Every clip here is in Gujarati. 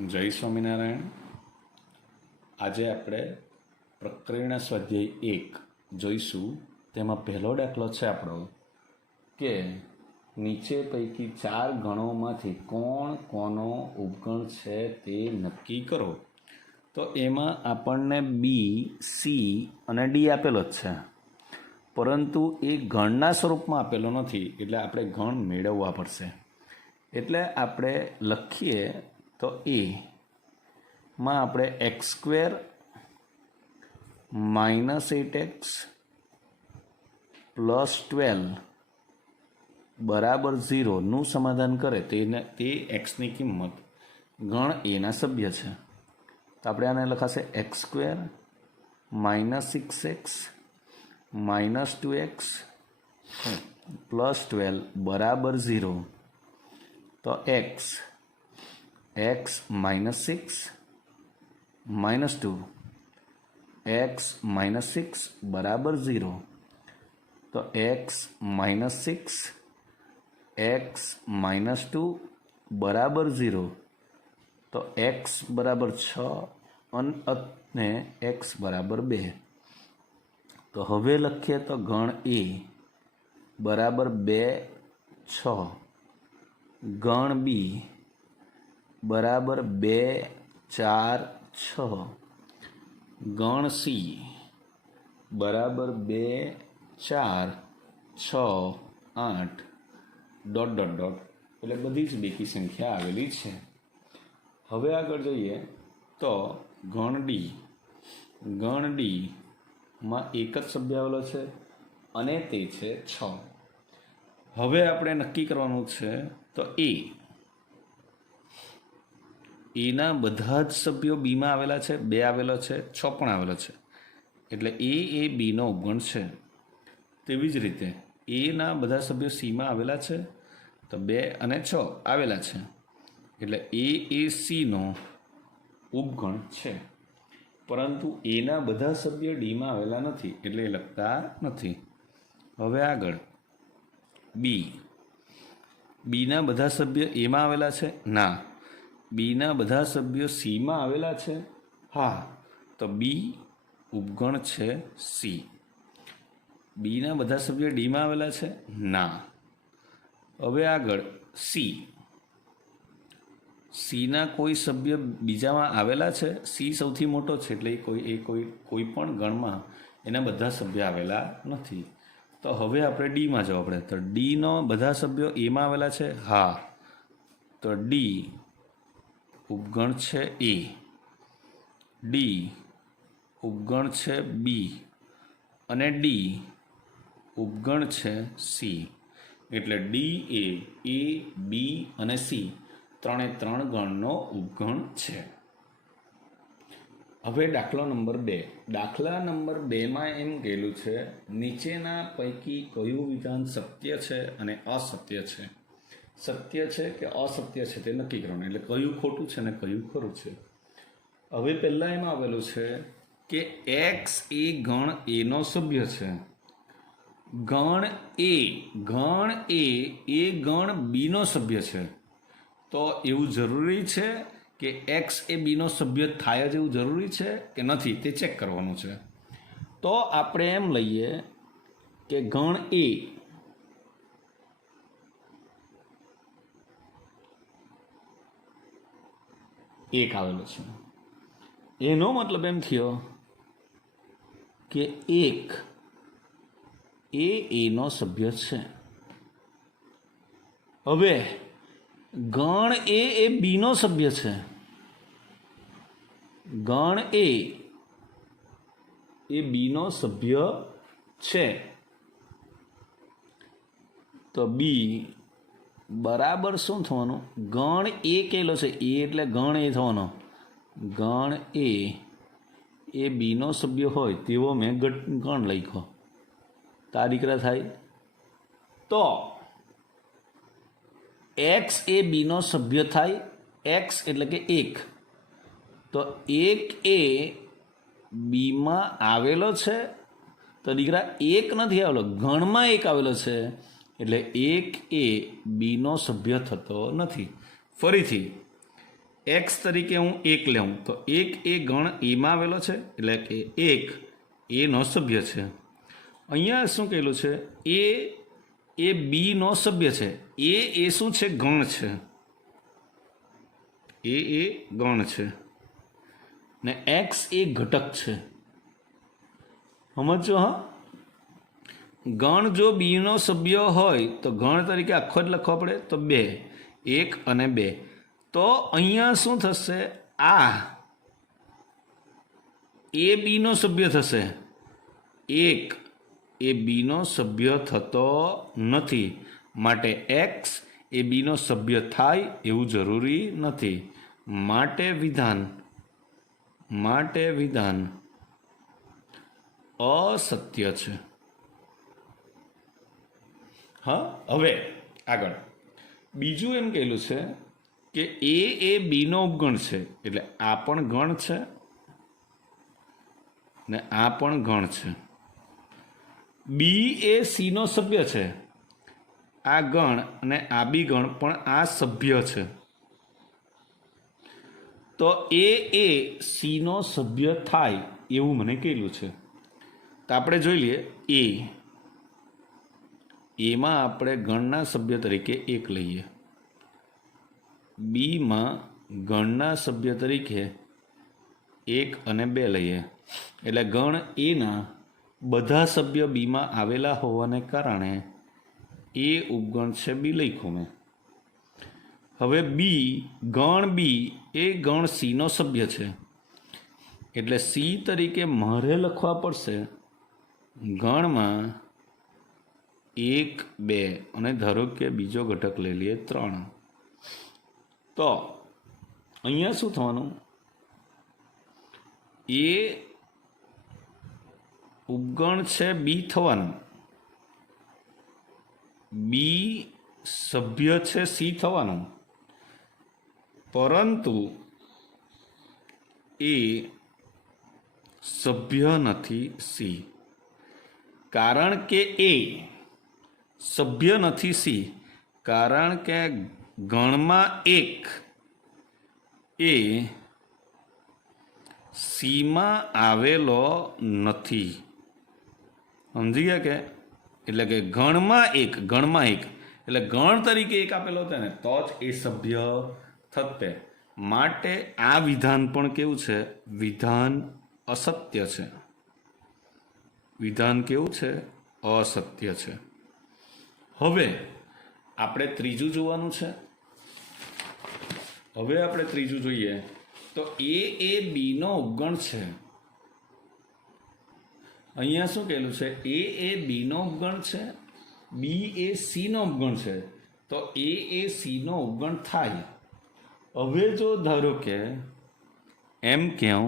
જય સ્વામિનારાયણ. આજે આપણે પ્રકરણ સ્વાધ્યાય 1 જોઈશું. તેમાં પહેલો દાખલો છે આપણો કે નીચે પૈકી 4 ગણોમાંથી કોણ કોનો ઉપગણ છે તે નક્કી કરો. તો એમાં આપણને બી, સી અને ડી આપેલો જ છે, પરંતુ એ ગણના સ્વરૂપમાં આપેલો નથી, એટલે આપણે ગણ મેળવવા પડશે. એટલે આપણે લખીએ તો એ માં આપણે x² -8x + 12 = 0 નું સમાધાન કરે તે એક્સની કિંમત ગણ એના સભ્ય છે. તો આપણે આને લખાશે x² -6x -2x + 12 = 0. તો x -6 -2 x -6 = 0. તો x -6 x -2 = 0. તો x = 6 અને x = 2. તો હવે લખીએ તો ગણ એ બરાબર 2 6, ગણ બી બરાબર 2 4 6, ગણ સી બરાબર 2 4 6 8 ... એટલે બધી જ બેકી સંખ્યા આવેલી છે. હવે આગળ જોઈએ તો ગણ ડી માં એક જ સભ્ય આવેલો છે અને તે છે 6. હવે આપણે નક્કી કરવાનું છે તો એના બધા જ સભ્યો બીમાં આવેલા છે, 2 આવેલો છે, 6 પણ આવેલો છે, એટલે એ બીનો ઉપગણ છે. તેવી જ રીતે એના બધા સભ્યો સીમાં આવેલા છે, તો 2 અને 6 આવેલા છે, એટલે એ સીનો ઉપગણ છે. પરંતુ એના બધા સભ્યો ડીમાં આવેલા નથી, એટલે એ લખતા નથી. હવે આગળ બીના બધા સભ્યો એમાં આવેલા છે? ના. બીના બધા સભ્યો સીમાં આવેલા છે? હા. તો બી ઉપગણ છે સી. બીના બધા સભ્યો ડીમાં આવેલા છે? ના. હવે આગળ સીના કોઈ સભ્ય બીજામાં આવેલા છે? સી સૌથી મોટો છે, એટલે કોઈ પણ ગણમાં એના બધા સભ્ય આવેલા નથી. તો હવે આપણે ડીમાં જવા પડે. તો ડીનો બધા સભ્યો એમાં આવેલા છે? હા. તો ડી ઉપગણ છે એ, ડી ઉપગણ છે બી અને ડી ઉપગણ છે સી. એટલે ડી એ બી અને સી 3 ગણનો ઉપગણ છે. હવે દાખલો નંબર 2. દાખલા નંબર 2માં એમ કહેલું છે, નીચેના પૈકી કયું વિધાન સત્ય છે અને અસત્ય છે. સત્ય છે કે અસત્ય છે તે નક્કી કરવાનું, એટલે કયું ખોટું છે અને કયું ખરું છે. હવે પહેલાં એમાં આવેલું છે કે એક્સ એ ગણ એનો સભ્ય છે. ગણ એ ગણ બીનો સભ્ય છે. તો એવું જરૂરી છે કે એક્સ એ બીનો સભ્ય થાય જ એવું જરૂરી છે કે નથી, તે ચેક કરવાનું છે. તો આપણે એમ લઈએ કે ગણ એ એક આવેલો છે. એનો મતલબ એમ થયો કે એક એનો સભ્ય છે. હવે ગણ એ બીનો સભ્ય છે. ગણ એ બીનો સભ્ય છે. તો બી બરાબર શું થવાનું? ગણ એ કેલો છે, એ એટલે ગણ એ થવાનો. ગણ એ બીનો સભ્ય હોય તેવો મેં ગણ લખ્યો. તા દીકરા થાય. તો એક્સ એ બીનો સભ્ય થાય. એક્સ એટલે કે 1. તો 1 એ બીમાં આવેલો છે. તો દીકરા 1 નથી આવેલો, ગણમાં 1 આવેલો છે, એટલે 1 એ બીનો સભ્ય થતો નથી. ફરીથી એક્સ તરીકે હું 1 લઉં તો 1 એ ગણ એમાં આવેલો છે, એટલે કે 1 એનો સભ્ય છે. અહીંયા શું કહેલું છે? એ બીનો સભ્ય છે. એ શું છે? ગણ છે. એ ગણ છે ને એક્સ એ ઘટક છે. સમજો હા. ગણ જો બીનો સભ્ય હોય તો ગણ તરીકે આખો જ લખવા પડે, તો 2, 1 અને 2. તો અહીંયા શું થશે? આ એ બીનો સભ્ય થશે. 1 એ બીનો સભ્ય થતો નથી, માટે એક્સ એ બીનો સભ્ય થાય એવું જરૂરી નથી. માટે વિધાન અસત્ય છે. હા, હવે આગળ બીજું એમ કહેલું છે કે એ બીનો ઉપગણ છે, એટલે આ પણ ગણ છે ને આ પણ ગણ છે. બી એ સીનો સભ્ય છે. આ ગણ અને આ બી ગણ પણ આ સભ્ય છે. તો એ સીનો સભ્ય થાય એવું મને કહેલું છે. તો આપણે જોઈ લઈએ. એમાં આપણે ગણના સભ્ય તરીકે 1 લઈએ. બીમાં ગણના સભ્ય તરીકે 1 અને 2 લઈએ. એટલે ગણ એના બધા સભ્ય બીમાં આવેલા હોવાને કારણે એ ઉપગણ છે બી લખ્યું મેં. હવે ગણ બી એ ગણ સીનો સભ્ય છે, એટલે સી તરીકે મારે લખવા પડશે ગણમાં 1, 2 અને ધારો કે બીજો ઘટક લઈ લઈએ 3. તો અહીંયા શું થવાનું? એ ઉપગણ છે બી થવાનું, બી સભ્ય છે સી થવાનું, પરંતુ એ સભ્ય નથી સી. કારણ કે એ સભ્ય નથી સી, કારણ કે ગણમાં 1 એ સીમાં આવેલો નથી. સમજી ગયા કે? એટલે કે ગણમાં 1 એટલે ગણ તરીકે 1 આપેલો હતો ને તો જ એ સભ્ય થતે. માટે આ વિધાન પણ કેવું છે? વિધાન અસત્ય છે. વિધાન કેવું છે? અસત્ય છે. હવે આપણે ત્રીજું જોવાનું છે. હવે આપણે ત્રીજું જોઈએ તો એ બીનો ઉપગણ છે. અહીંયા શું કહેલું છે? એ બીનો ઉપગણ છે, બી એ સીનો ઉપગણ છે. તો એ સીનો ઉપગણ થાય. હવે જો ધારો કે એમ કહું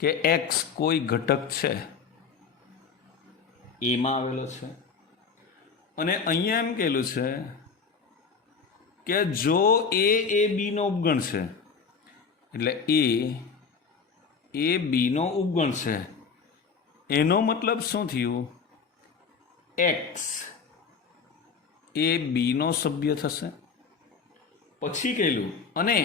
કે એક્સ કોઈ ઘટક છે, એમાં આવેલો છે, અને અહીંયા એમ કહેલું છે કે જો એ બીનો ઉપગણ છે, એટલે એ બીનો ઉપગણ છે, એનો મતલબ શું થયું? એક્સ એ બીનો સભ્ય થશે. પછી કહેલું અને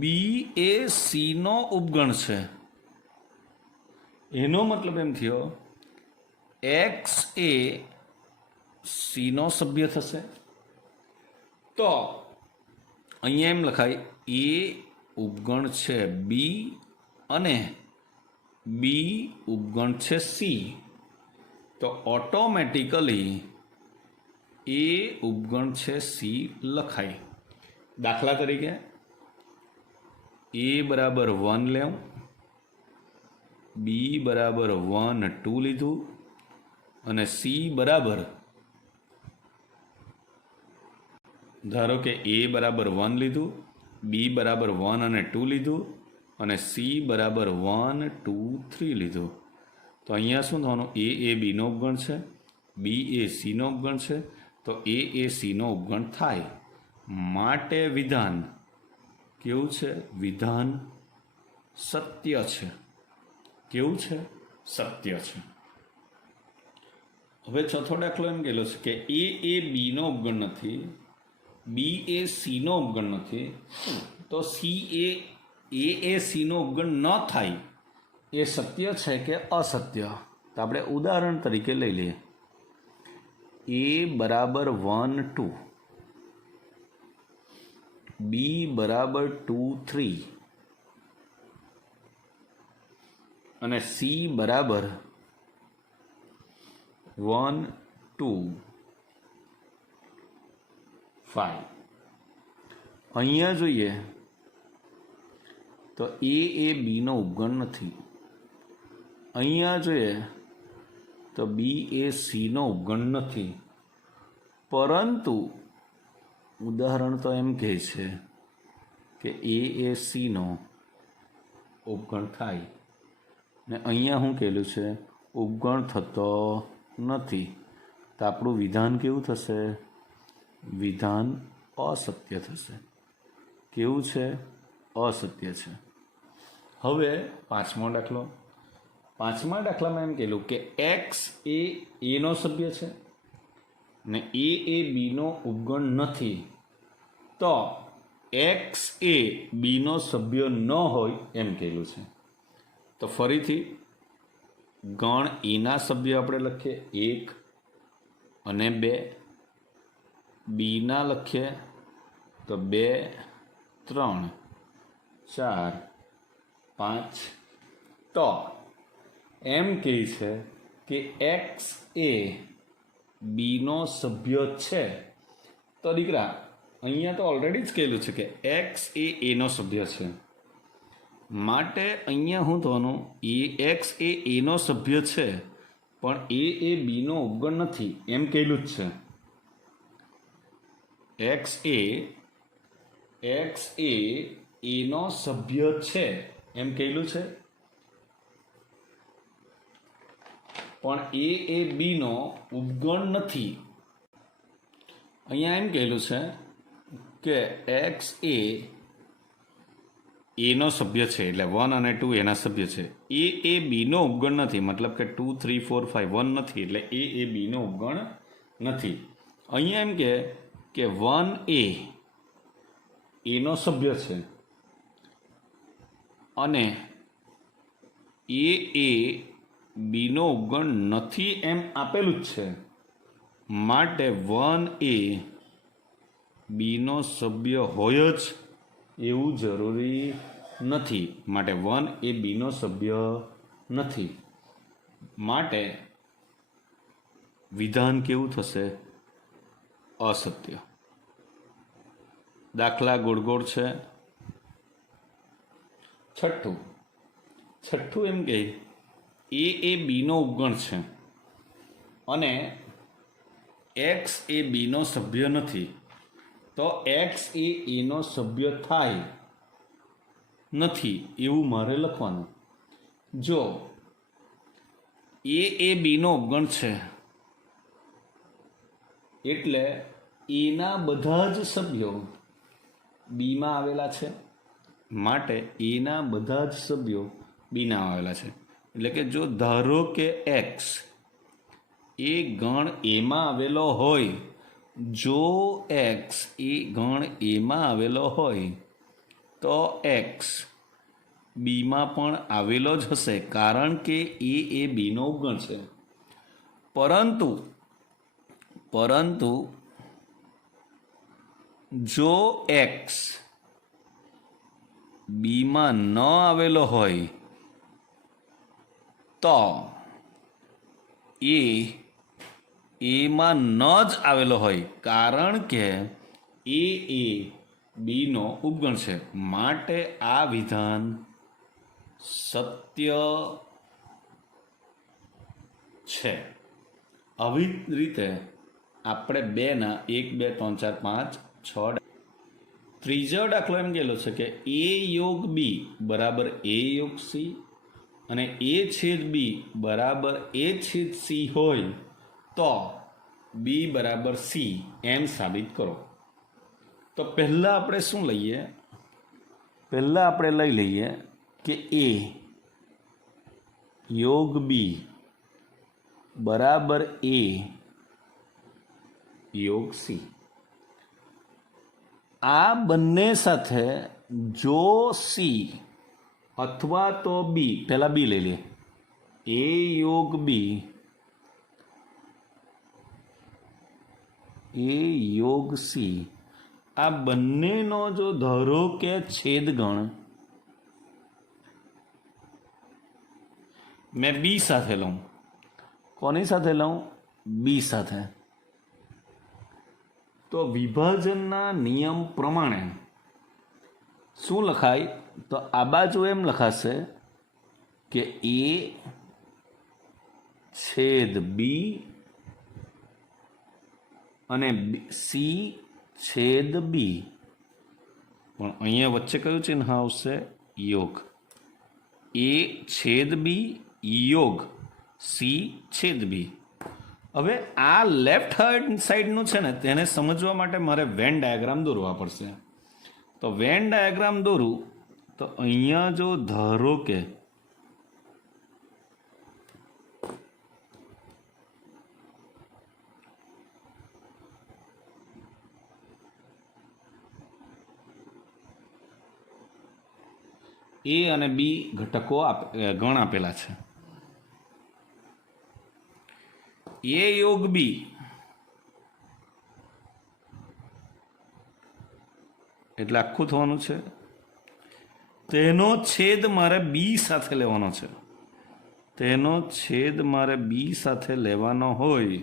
બી એ સીનો ઉપગણ છે, એનો મતલબ એમ થયો એક્સ એ સીનો સભ્ય થશે. તો અહીંયા એમ લખાય એ ઉપગણ છે બી અને બી ઉપગણ છે સી. તો ઓટોમેટિકલી એ ઉપગણ છે સી લખાય. દાખલા તરીકે એ બરાબર 1 લેવું, બી બરાબર 1, 2 લીધું અને સી બરાબર ધારો કે એ બરાબર 1 લીધું, બી બરાબર 1 અને 2 લીધું અને સી બરાબર 1, 2, 3 લીધું. તો અહીંયા શું થવાનું? એ બીનો ઉપગણ છે, બી એ સીનો ઉપગણ છે, તો એ સીનો ઉપગણ થાય. માટે વિધાન કેવું છે? વિધાન સત્ય છે. કેવું છે? સત્ય છે. હવે ચોથો દાખલો એમ કહેલો છે કે એ બીનો ઉપગણ નથી, બી એ સીનો ઉપગણ નથી, તો સી એ સીનો ઉપગણ ન થાય એ સત્ય છે કે અસત્ય? તો આપણે ઉદાહરણ તરીકે લઈ લઈએ. એ બરાબર 1 2, બી બરાબર 2 3 અને સી બરાબર 1 2 5. અહીંયા જોઈએ તો એ બીનો ઉપગણ નથી. અહીંયા જોઈએ તો બી એ સીનો ઉપગણ નથી. પરંતુ ઉદાહરણ તો એમ કહે છે કે એ સીનો ઉપગણ થાય, ને અહીંયા શું કહેલું છે? ઉપગણ થતો નથી. તો આપણું વિધાન કેવું થશે? વિધાન અસત્ય થશે. કેવું છે? અસત્ય છે. હવે પાંચમો દાખલો. પાંચમા દાખલામાં એમ કહેલું કે એક્સ એ એનો સભ્ય છે ને એ બીનો ઉપગણ નથી, તો એક્સ એ બીનો સભ્ય ન હોય એમ કહેલું છે. તો ફરીથી ગણ એના સભ્ય આપણે લખીએ 1 અને 2, બીના લખીએ તો 2 3 4 5. તો એમ કહે છે કે એક્સ એ બીનો સભ્ય છે. તો દીકરા અહીંયા તો ઓલરેડી જ કહેલું છે કે એક્સ એ એનો સભ્ય છે. માટે અહીંયા શું થવાનું? એક્સ એ એનો સભ્ય છે પણ એ બીનો ઉપગણ નથી એમ કહેલું જ છે. એક્સ એ એનો સભ્ય છે એમ કહેલું છે, પણ એ બીનો ઉપગણ નથી. અહીંયા એમ કહેલું છે કે એક્સ એનો સભ્ય છે, એટલે 1 અને 2 એના સભ્ય છે. એ બીનો ઉપગણ નથી, મતલબ કે 2 3 4 5 1 નથી, એટલે એ બીનો ઉપગણ નથી. અહીંયા એમ કે 1 એનો સભ્ય છે અને એ બીનો ઉપગણ નથી એમ આપેલું જ છે. માટે 1 બીનો સભ્ય હોય જ એવું જરૂરી નથી. માટે 1 બીનો સભ્ય નથી. માટે વિધાન કેવું થશે? અસત્ય. દાખલા ગોળ છે. છઠ્ઠું એમ કહે એ બીનો ઉપગણ છે અને એક્સ એ બીનો સભ્ય નથી, તો એક્સ એનો સભ્ય થાય નથી એવું મારે લખવાનું. જો એ બીનો ઉપગણ છે એટલે એના બધા જ સભ્યો બીમાં આવેલા છે, માટે એના બધા જ સભ્યો બીના આવેલા છે. એટલે કે જો ધારો કે એક્સ એ ગણ એમાં આવેલો હોય, જો એક્સ એ ગણ એમાં આવેલો હોય તો એક્સ બીમાં પણ આવેલો જ હશે, કારણ કે એ બીનો ઉપગણ છે. પરંતુ જો એક્સ બીમાં ન આવેલો હોય તો એમાં ન જ આવેલો હોય, કારણ કે એ બીનો ઉપગણ છે. માટે આ વિધાન સત્ય છે. આવી રીતે આપણે 2ના 1 2 3 4 5 6. ત્રીજો દાખલો એમ કહેલો છે કે એ યોગ બી બરાબર એ યોગ સી અને એ છેદ બી બરાબર એ છેદ સી હોય તો બી બરાબર સી એમ સાબિત કરો. તો પહેલાં આપણે શું લઈએ? પહેલાં આપણે લઈ લઈએ કે એ યોગ બી બરાબર એ યોગ સી. આ બંને સાથે જો સી અથવા તો બી, પહેલા બી લઈ લઈએ, એ યોગ બી, એ યોગ સી, આ બંનેનો જો ધારો કે છેદગણ મેં બી સાથે લઉં, કોની સાથે લઉં? બી સાથે, તો વિભાજનના નિયમ પ્રમાણે શું લખાય? તો આ બાજુ એમ લખાશે કે એ છેદ બી અને સી છેદ બી, પણ અહીંયા વચ્ચે કયું ચિહ્ન આવશે? યોગ. એ છેદ બી યોગ સી છેદ બી. હવે આ લેફ્ટ હેન્ડ સાઈડનું છે ને, તેને સમજવા માટે મારે વેન ડાયાગ્રામ દોરવા પડશે. તો વેન ડાયાગ્રામ દોરું તો અહીંયા જો ધારો કે એ અને બી ઘટકો ગણ આપેલા છે. એ યોગ બી એટલે આખું થવાનું છે. તેનો છેદ મારે બી સાથે લેવાનો છે. તેનો છેદ મારે બી સાથે લેવાનો હોય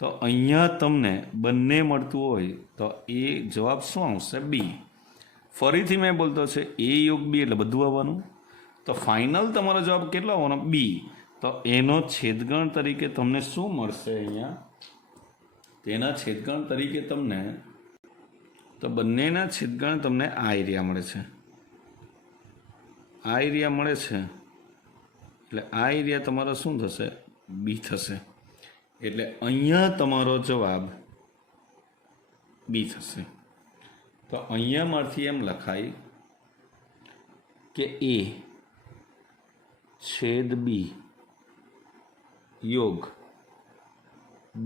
તો અહીંયા તમને બંને મળતું હોય તો એ જવાબ શું આવશે? બી. ફરીથી મેં બોલતો છે એ યોગ બી એટલે બધું આવવાનું. તો ફાઇનલ તમારો જવાબ કેટલો આવવાનો? બી. તો એનો છેદગણ તરીકે તમને શું મળશે? અહીંયા તેના છેદગણ તરીકે તમને, તો બંનેના છેદગણ તમને આ એરિયા મળે છે, આ એરિયા મળે છે. એટલે આ એરિયા તમારો શું થશે? બી થશે. એટલે અહીંયા તમારો જવાબ બી થશે. તો અહીંયા માંથી એમ લખાય કે એ છેદ બી યોગ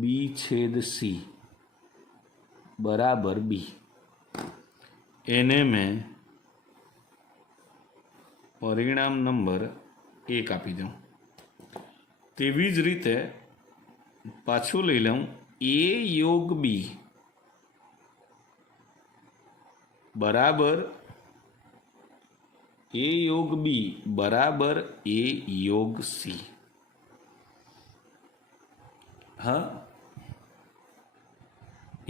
બી છેદ સી બરાબર બી. એને મેં પરિણામ નંબર 1 આપી દઉં. તેવી જ રીતે પાછું લઈ લઉં, એ યોગ બી બરાબર એ યોગ બી બરાબર એ યોગ સી. હા,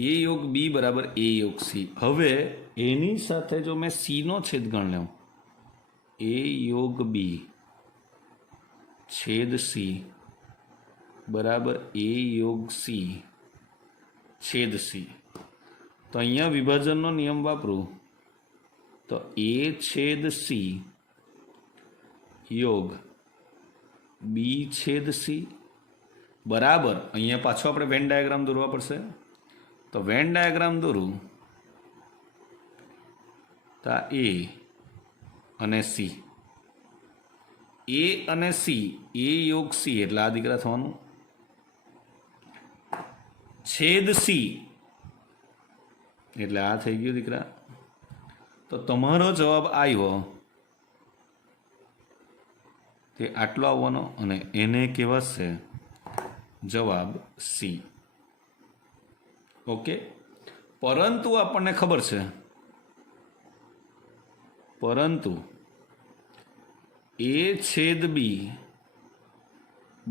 એ યોગ બી બરાબર એ યોગ સી. હવે એની સાથે જો મેં સીનો છેદગણ લઉં, એ યોગ બી છેદ સી બરાબર એ યોગ સી છેદ સી. તો અહીંયા વિભાજનનો નિયમ વાપરું તો એ છેદ સી યોગ બી છેદ સી બરાબર, અહીંયા પાછો આપણે વેન ડાયાગ્રામ દોરવા પડશે. તો વેન ડાયાગ્રામ દોરું તો એ અને સી, એ અને સી, એ યોગ સી એટલે આ દીકરા થવાનું, છેદ સી એટલે આ થઈ ગયું દીકરા. તો તમારો જવાબ આવ્યો તે આટલો આવવાનો અને એને કહેવાશે જવાબ સી. ઓકે. પરંતુ આપણને ખબર છે, પરંતુ એ છેદ બી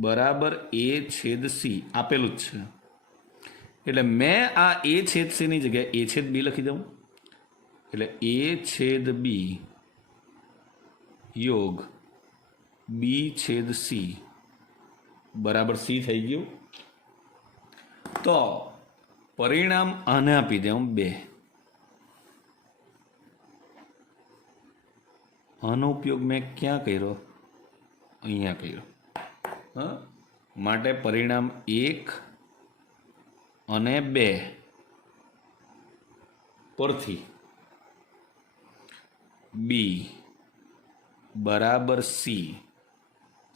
બરાબર એ છેદ સી આપેલું જ છે. એટલે મેં આ એ છેદ સીની જગ્યાએ એ છેદ બી લખી દઉં. એટલે એ છેદ બી યોગ બી છેદ સી બરાબર સી થઈ ગયું. તો પરિણામ આને આપી દઉં 2. આનો ઉપયોગ મેં ક્યાં કર્યો? અહીંયા કર્યો. હા, માટે પરિણામ 1 અને 2 પરથી બી બરાબર સી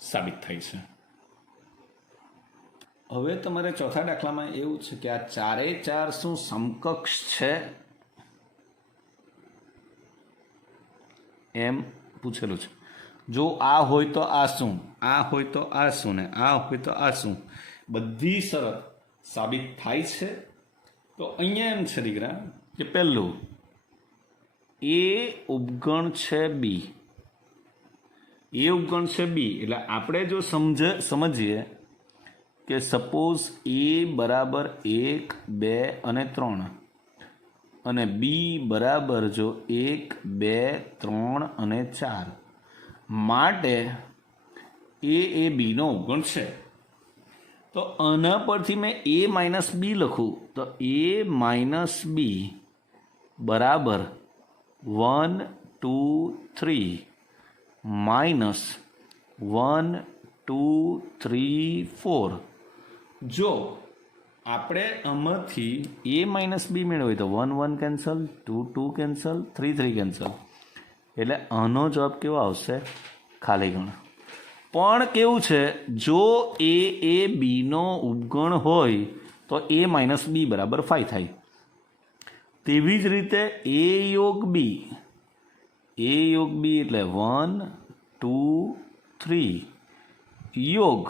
સાબિત થાય છે. હવે તમારે ચોથા દાખલામાં એવું છે કે આ ચારે ચાર શું સમકક્ષ છે? એમ પૂછેલું છે. જો આ હોય તો આ શું, આ હોય તો આ શું, ને આ હોય તો આ શું, બધી શરત સાબિત થાય છે. તો અહીંયા એમ છે દીકરા કે પહેલું એ ઉપગણ છે બી, એ ઉપગણ છે બી, એટલે આપણે જો સમજીએ કે સપોઝ એ બરાબર 1, 2 અને 3 અને બી બરાબર જો 1, 2, 3 અને 4 માટે એ બીનો ઉપગણ છે. તો આના પરથી મેં એ માઇનસ બી લખું તો એ માઇનસ બી બરાબર 1, 2, 3 માઇનસ 1, 2, 3, 4. જો આપણે આમાંથી એ માઇનસ બી મેળવીએ તો 1, 1 કેન્સલ, 2, 2 કેન્સલ, 3, 3 કેન્સલ, એટલે આનો જવાબ કેવો આવશે? ખાલી ગણ. પણ કેવું છે, જો એ બીનો ઉપગણ હોય તો એ માઇનસ બી બરાબર 5 થાય. તેવી જ રીતે એ યોગ બી, એ યોગ બી એટલે 1, 2, 3 યોગ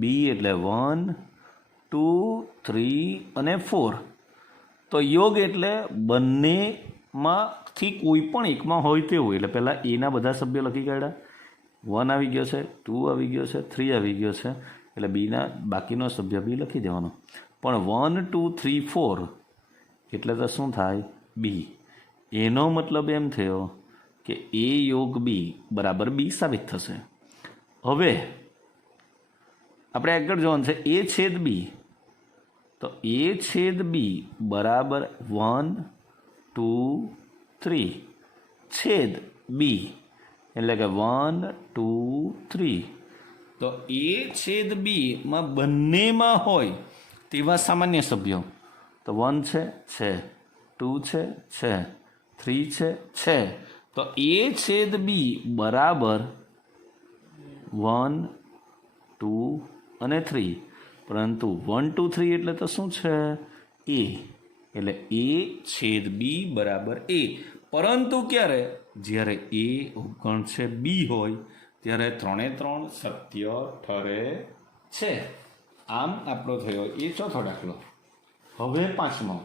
બી એટલે 1, 2, 3 અને 4. તો યોગ એટલે બંનેમાંથી કોઈ પણ એકમાં હોય તેવું. એટલે પહેલાં એના બધા સભ્યો લખી કાઢ્યા. 1 આવી ગયો છે, 2 આવી ગયો છે, 3 આવી ગયો છે, એટલે બીના બાકીનો સભ્ય બી લખી દેવાનો. પણ 1, 2, 3, 4 એટલે તો શું થાય? બી. એનો મતલબ એમ થયો કે એ યોગ બી બરાબર બી સાબિત થશે. હવે આપણે આગળ જોવાનું છે એ છેદ બી. તો એ છેદ બી બરાબર 1, 2, 3 છેદ બી એટલે કે 1, 2, 3. તો એ છેદ બીમાં બંનેમાં હોય તેવા સામાન્ય સભ્યો તો 1 છે, 2 છે, 3 છે. તો એ છેદ બી બરાબર 1, 2 અને 3. પરંતુ 1, 2, 3 એટલે તો શું છે? એ. એટલે એ છેદ બી બરાબર એ. પરંતુ ક્યારે? જ્યારે એ ઉપગણ છે બી હોય ત્યારે 3 3 સત્ય ઠરે છે. આમ આપણો થયો એ ચોથો દાખલો. હવે પાંચમો.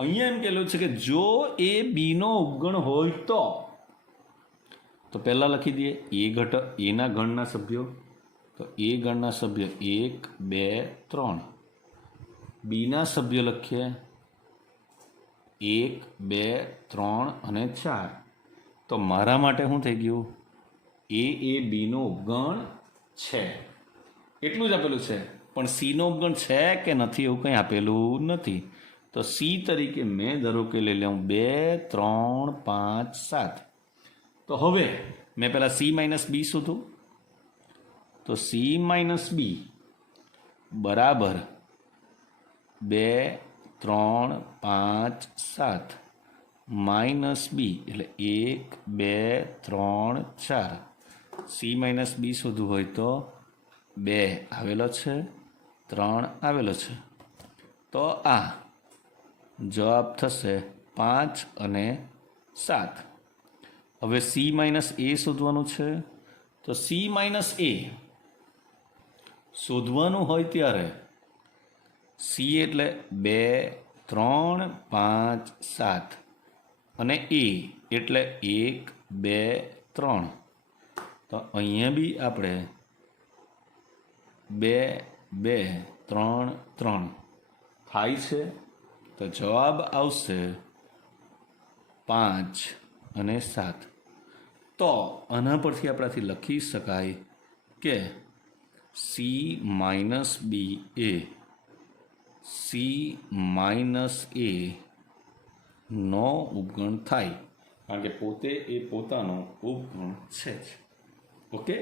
અહીંયા એમ કહેલું છે કે જો એ બીનો ઉપગણ હોય તો પહેલાં લખી દઈએ એના ગણના સભ્યો. તો એ ગણના સભ્ય 1, 2, 3. બીના સભ્ય લખીએ 1, 2, 3 અને 4. તો મારા માટે શું થઈ ગયું? એ બીનો ઉપગણ છે એટલું જ આપેલું છે. પણ સીનો ઉપગણ છે કે નથી એવું કંઈ આપેલું નથી. તો સી તરીકે મેં ધારો કે લઈ લઉં 2, 3, 5, 7. તો હવે મેં પહેલાં સી માઇનસ બી શોધું. તો સી માઇનસ બી બરાબર 2, 3, 5, 7 માઇનસ બી એટલે 1, 2, 3, 4. સી માઇનસ બી શોધવું હોય તો 2 આવેલો છે, 3 આવેલો છે. તો આ જવાબ થશે 5 અને 7. હવે સી માઇનસ એ શોધવાનું છે. તો સી માઇનસ એ શોધવાનું હોય ત્યારે સી એટલે 2, 3, 5, 7 અને એ એટલે 1, 2, 3. તો અહીંયા બી આપણે 2, 2, 3, 3 થાય છે. તો જવાબ આવશે 5 અને 7. તો આના પરથી આપણાથી લખી શકાય કે C minus B A C minus એ નો ઉપગણ થાય, કારણ કે પોતે એ પોતાનો ઉપગણ છે જ. ઓકે.